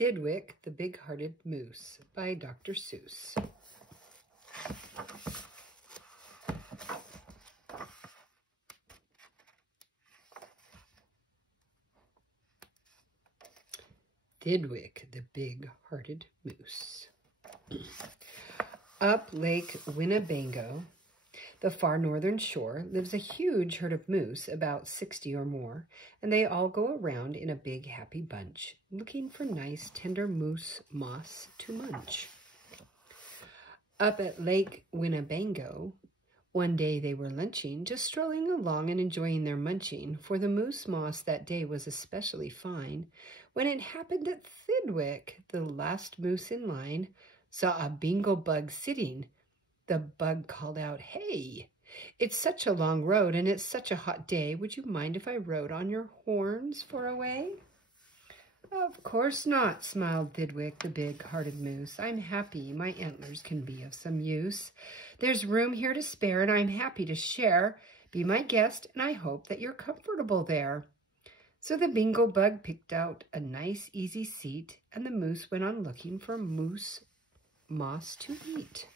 Thidwick, the Big-Hearted Moose by Dr. Seuss. Thidwick, the Big-Hearted Moose. Up Lake Winnebago, the far northern shore, lives a huge herd of moose, about 60 or more, and they all go around in a big happy bunch, looking for nice tender moose moss to munch. Up at Lake Winnebago, one day they were lunching, just strolling along and enjoying their munching, for the moose moss that day was especially fine, when it happened that Thidwick, the last moose in line, saw a bingle bug sitting. The bug called out, "Hey, it's such a long road and it's such a hot day. Would you mind if I rode on your horns for a way?" "Of course not," smiled Thidwick, the big-hearted moose. "I'm happy. My antlers can be of some use. There's room here to spare and I'm happy to share. Be my guest and I hope that you're comfortable there." So the bingle bug picked out a nice easy seat and the moose went on looking for moose moss to eat.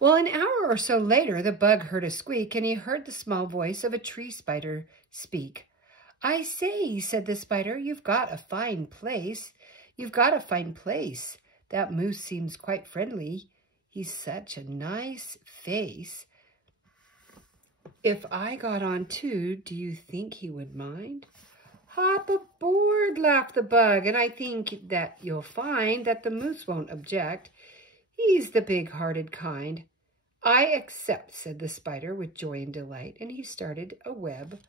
Well, an hour or so later, the bug heard a squeak, and he heard the small voice of a tree spider speak. "I say," said the spider, "you've got a fine place. You've got a fine place. That moose seems quite friendly. He's such a nice face. If I got on too, do you think he would mind?" "Hop aboard," laughed the bug, "and I think that you'll find that the moose won't object. He's the big-hearted kind." "I accept," said the spider with joy and delight, and he started a web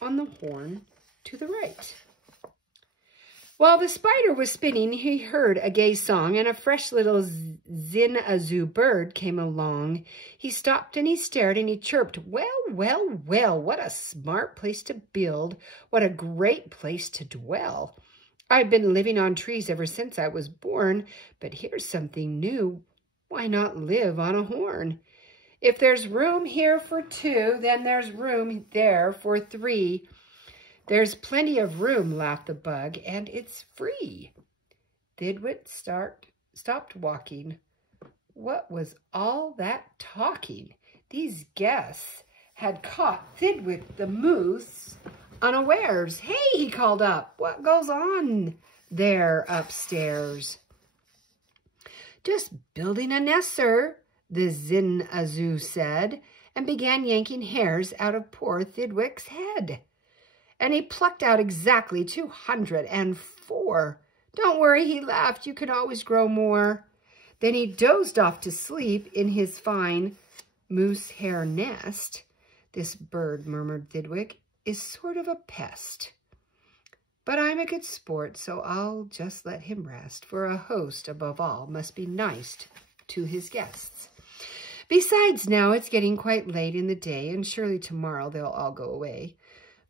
on the horn to the right. While the spider was spinning, he heard a gay song, and a fresh little zin-a-zoo bird came along. He stopped and he stared and he chirped, "Well, well, well, what a smart place to build. What a great place to dwell. I've been living on trees ever since I was born, but here's something new. Why not live on a horn? If there's room here for two, then there's room there for three." "There's plenty of room," laughed the bug, "and it's free." Thidwick stopped walking. What was all that talking? These guests had caught Thidwick the moose unawares. "Hey," he called up, "what goes on there upstairs?" "Just building a nest, sir," the zin-a-zoo said, and began yanking hairs out of poor Thidwick's head. And he plucked out exactly 204. "Don't worry," he laughed, "you can always grow more." Then he dozed off to sleep in his fine moose hair nest. "This bird," murmured Thidwick, "is sort of a pest. But I'm a good sport, so I'll just let him rest, for a host, above all, must be nice to his guests. Besides, now it's getting quite late in the day, and surely tomorrow they'll all go away."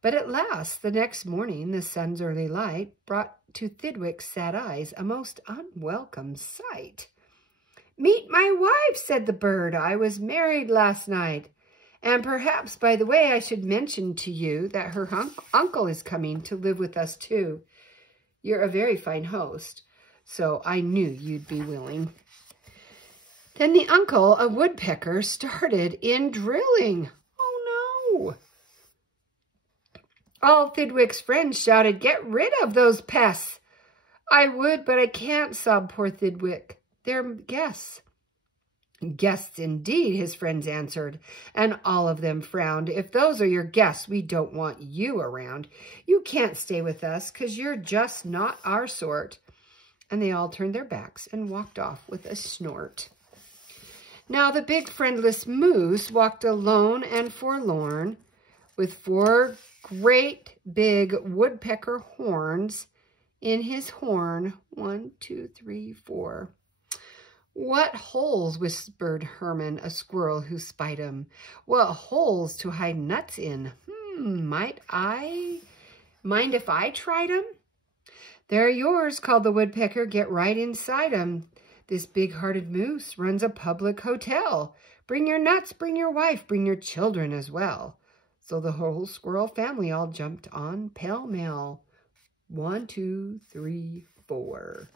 But at last, the next morning, the sun's early light brought to Thidwick's sad eyes a most unwelcome sight. "Meet my wife," said the bird. "I was married last night. And perhaps, by the way, I should mention to you that her uncle is coming to live with us too. You're a very fine host, so I knew you'd be willing." Then the uncle, a woodpecker, started in drilling. Oh no! All Thidwick's friends shouted, "Get rid of those pests." "I would, but I can't," sobbed poor Thidwick. "They're guests." "Guests indeed," his friends answered, and all of them frowned. "If those are your guests, we don't want you around. You can't stay with us, 'cause you're just not our sort." And they all turned their backs and walked off with a snort. Now the big friendless moose walked alone and forlorn, with 4 great big woodpecker horns in his horn. 1, 2, 3, 4. "What holes," whispered Herman, a squirrel who spied him. "What holes to hide nuts in. Mind if I tried 'em?" "They're yours," called the woodpecker. "Get right inside 'em. This big-hearted moose runs a public hotel. Bring your nuts, bring your wife, bring your children as well." So the whole squirrel family all jumped on pell-mell. 1, 2, 3, 4.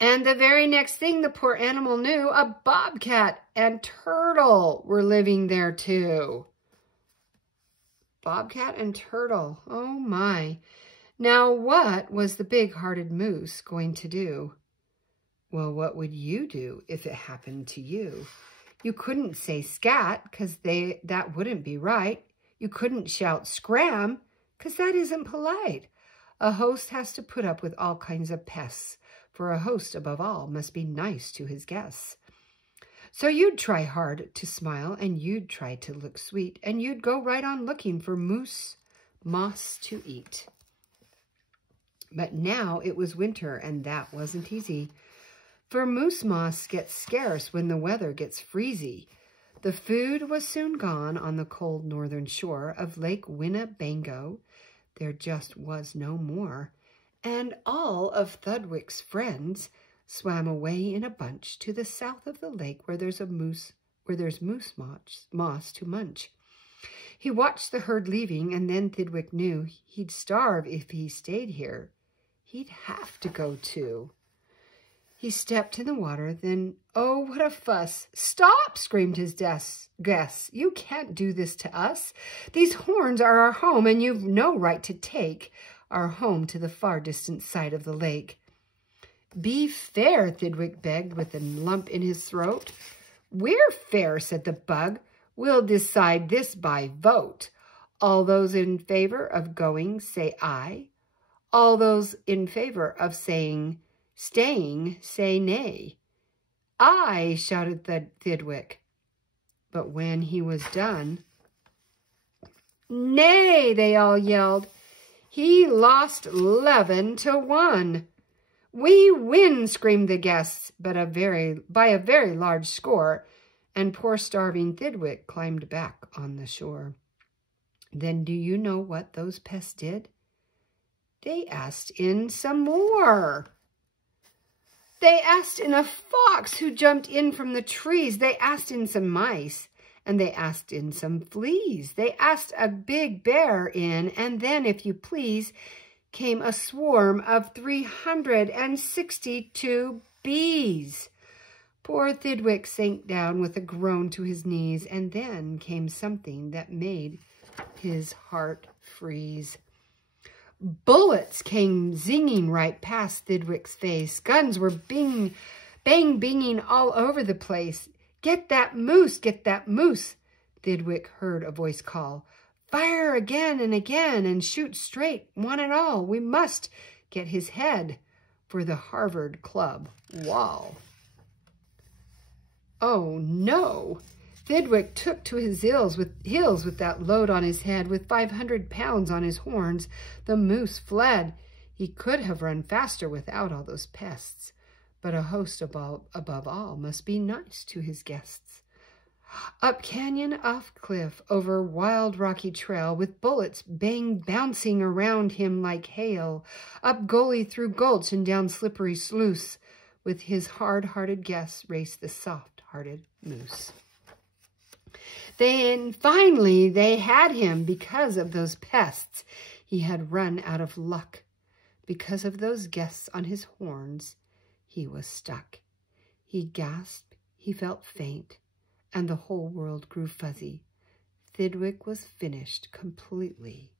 And the very next thing the poor animal knew, a bobcat and turtle were living there too. Bobcat and turtle, oh my. Now what was the big-hearted moose going to do? Well, what would you do if it happened to you? You couldn't say scat, because that wouldn't be right. You couldn't shout scram, because that isn't polite. A host has to put up with all kinds of pests, for a host, above all, must be nice to his guests. So you'd try hard to smile, and you'd try to look sweet, and you'd go right on looking for moose moss to eat. But now it was winter, and that wasn't easy. For moose moss gets scarce when the weather gets freezy. The food was soon gone on the cold northern shore of Lake Winnebago. There just was no more. And all of Thidwick's friends swam away in a bunch to the south of the lake where there's moose moss to munch. He watched the herd leaving, and then Thidwick knew he'd starve if he stayed here. He'd have to go too. He stepped in the water, then, oh, what a fuss. Stop, screamed his guests. You can't do this to us. These horns are our home, and you've no right to take our home to the far distant side of the lake. Be fair, Thidwick begged with a lump in his throat. We're fair, said the bug. We'll decide this by vote. All those in favor of going, say aye. All those in favor of staying, say nay. Aye, shouted Thidwick. But when he was done, nay, they all yelled. He lost 11-1. We win, screamed the guests, but by a very large score, and poor starving Thidwick climbed back on the shore. Then do you know what those pests did? They asked in some more. They asked in a fox who jumped in from the trees. They asked in some mice, and they asked in some fleas. They asked a big bear in, and then, if you please, came a swarm of 362 bees. Poor Thidwick sank down with a groan to his knees, and then came something that made his heart freeze. Bullets came zinging right past Thidwick's face. Guns were banging all over the place. Get that moose, get that moose, Thidwick heard a voice call. Fire again and again and shoot straight, one and all. We must get his head for the Harvard Club wall. Oh, no. Thidwick took to his heels with that load on his head, with 500 pounds on his horns. The moose fled. He could have run faster without all those pests, but a host above all must be nice to his guests. Up canyon, off cliff, over wild rocky trail, with bullets bouncing around him like hail, up gully through gulch and down slippery sluice, with his hard-hearted guests raced the soft-hearted moose. Then finally they had him because of those pests. He had run out of luck. Because of those guests on his horns, he was stuck. He gasped, he felt faint, and the whole world grew fuzzy. Thidwick was finished completely.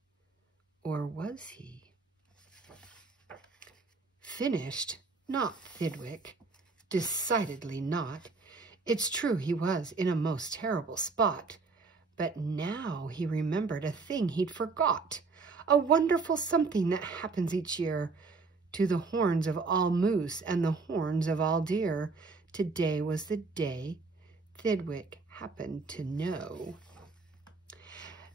Or was he? Finished? Not Thidwick. Decidedly not. It's true he was in a most terrible spot, but now he remembered a thing he'd forgot, a wonderful something that happens each year to the horns of all moose and the horns of all deer. Today was the day Thidwick happened to know.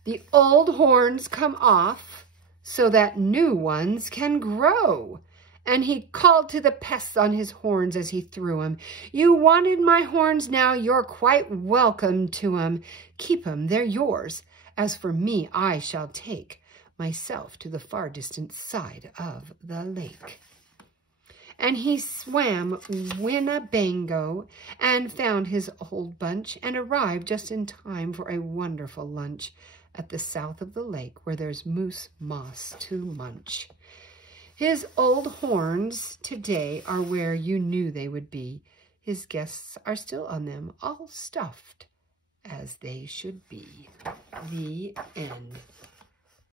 The old horns come off so that new ones can grow. And he called to the pests on his horns as he threw 'em. You wanted my horns, now you're quite welcome to 'em. Keep 'em, they're yours. As for me, I shall take myself to the far distant side of the lake. And he swam Winnebago and found his old bunch and arrived just in time for a wonderful lunch. at the south of the lake where there's moose moss to munch. His old horns today are where you knew they would be. His guests are still on them, all stuffed as they should be. The end.